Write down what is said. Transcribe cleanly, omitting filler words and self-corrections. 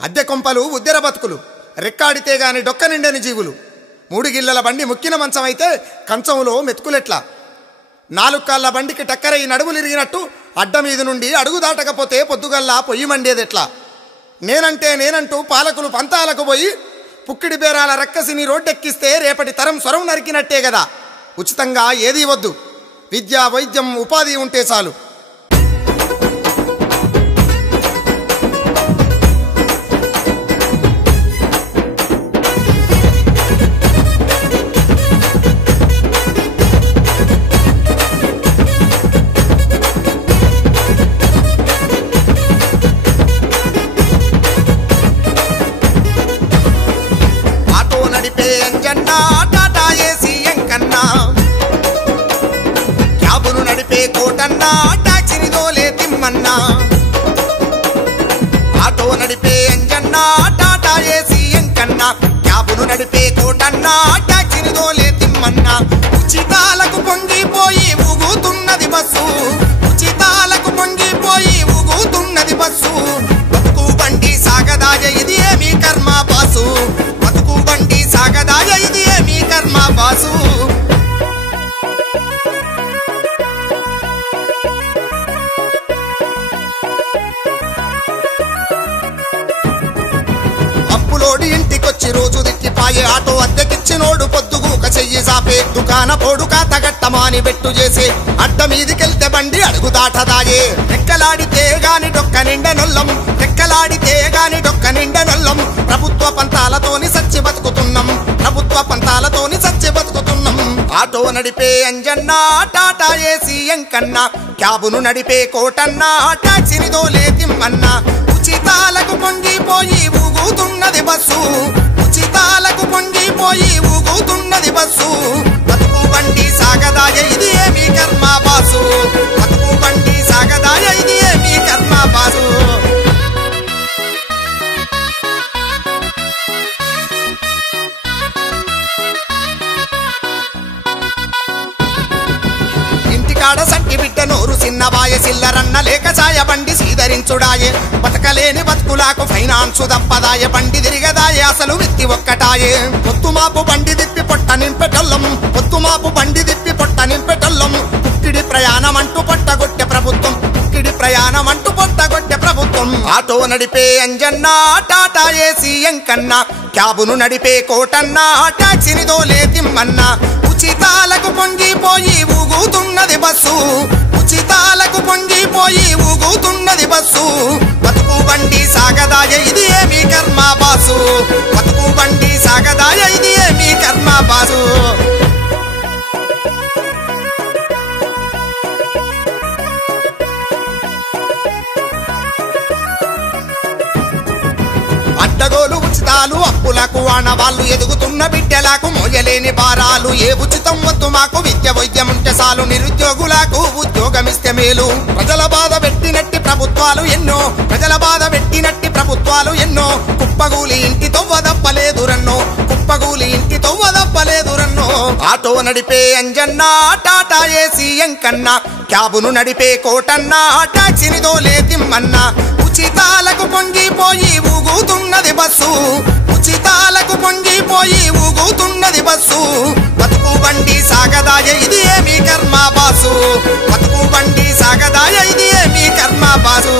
అద్దె కొంపలు ఉద్దెర బతుకులు, రెక్కాడితే గాని డొక్క నిండని జీవులు. 3 గిల్లల బండి ముక్కిన మంచం అయితే కంచంలో మెతుకులెట్లా? 4 కాళ్ళ బండికి టక్కరై నడుములిరిగినట్టు అడ్డ మీద నుండి అడుగు దాటకపోతే పొద్దుగల్లా పొయ్యి మండేదెట్లా? నేనంటూ పాలకులు పంతాలకు పోయి పుక్కిడి బేరాల రక్కసిని రోడ్డెక్కిస్తే రేపటి తరం స్వరం నరికినట్టే గదా. ఉచితంగా ఏదీ వద్దు, విద్య వైద్యం ఉపాధి ఉంటే చాలు. టాటా ఏసీ ఎంకన్నా, క్యాబును నడిపే కోటన్నా, టాక్సీని దోలే తిమ్మన్నా. ఆటో నడిపే అంజన్నా, టాటా ఏసీ ఎంకన్నా, క్యాబును నడిపే కోటన్నా, టాక్సీని దోలే తిమ్మన్నా. ఉచితాలకు పొంగిపోయి ఊగుతున్నది బస్సు, ఉచితాలకు పొంగిపోయి ఊగుతున్నది బస్సు. బతుకు బండి సాగదాయ ఇది ఏమీ కర్మ బాసు, బతుకు బండి సాగదాయ ఇది ఏమీ కర్మ బాసు. అప్పులోడి ఇంటికొచ్చి రోజు దిక్కిపాయే, ఆటో అద్దెకిచ్చినోడు పొద్దుగూక చెయ్యి సాపే. దుకాణ పోడు కాతగట్టమాని బెట్టు చేసే, అడ్డ మీదికెళ్తే బండి అడుగు దాటదాయే. రెక్కలాడితే గాని డొక్క నిండనొల్లం, రెక్కలాడితే గాని డొక్క నిండనొల్లం. ప్రభుత్వ పంతాలతోని సచ్చి బతుకుతున్నాం, ప్రభుత్వ పంతాలతోని సచ్చి బతుకుతున్నాం. ఆటో నడిపే అంజన్నా, టాటా ఏసీ ఎంకన్నా, క్యాబును నడిపే కోటన్నా, టాక్సీని దోలే తిమ్మన్నా. ఉచితాలకు పొంగిపోయి ఊగుతున్నది బస్సు, ఉచితాలకు పొంగిపోయి ఊగుతున్నది బస్సు. బతుకు బండి సాగదాయ ఇది ఏమీ కర్మ బాసు, బతుకు బండి సాగదాయ ఇది ఏమీ కర్మ బాసు. ఇంటికాడ సంటి బిడ్డ నోరు చిన్నబాయే, సిల్లరన్న లేక సాయ బండి సీదరించుడాయే. బతకలేని బతుకులాకు ఫైనాన్సు దప్పదాయే, బండి తిరిగదాయే అసలు విత్తి ఒక్కటాయే. పొత్తుమాపు బండి తిప్పి పొట్ట నింపెటొల్లం, పొత్తుమాపు బండి తిప్పి పొట్ట నింపెటొల్లం. పుక్కిడి ప్రయాణం అంటూ పొట్టగొట్టె ప్రభుత్వం, పుక్కిడి ప్రయాణం అంటూ పొట్టగొట్టె ప్రభుత్వం. ఆటో నడిపే అంజన్నా, టాటా ఏసీ ఎంకన్నా, క్యాబును నడిపే కోటన్నా, టాక్సీని దోలే తిమ్మన్నా. ఉచితాలకు పొంగిపోయి ఊగుతున్నది బస్సు, ఉచితాలకు పొంగిపోయి ఊగుతున్నది బస్సు. బతుకు బండి సాగదాయ ఇది ఏమీ కర్మ బాసు, బతుకు బండి సాగదాయ ఇది ఏమీ కర్మ బాసు. అడ్డగోలు ఉచితాలు, అప్పులకు ఆనవాళ్ళు, ఎదుగుతున్న బిడ్డలకు మోయలేని భారాలు. ఏ ఉచితం వద్దు మాకు, విద్య వైద్యం ఉంటే చాలు. నిరుద్యోగులకు ఉద్యోగమిస్తే మేలు. ప్రజల బాధ పెట్టినట్టి ప్రభుత్వాలు ఎన్నో, ప్రజల బాధ పెట్టినట్టి ప్రభుత్వాలు ఎన్నో. కుప్పగూలి ఇంటి తొవ్వదప్పలేదు రన్నో, కుప్పగూలి ఇంటి తొవ్వదప్పలేదు రన్నో. ఆటో నడిపే అంజన్నా, టాటా ఏసీ ఎంకన్నా, క్యాబును నడిపే కోటన్నా, టాక్సీని దోలే తిమ్మన్నా. ఉచితాలకు పొంగిపోయి ఊగుతున్నది బస్సు, ఉచితాలకు పొంగిపోయి ఊగుతున్నది బస్సు. బతుకు బండి సాగదాయ ఇది ఏమీ కర్మ బాసు, బతుకు బండి సాగదాయ ఇది ఏమీ కర్మ బాసు.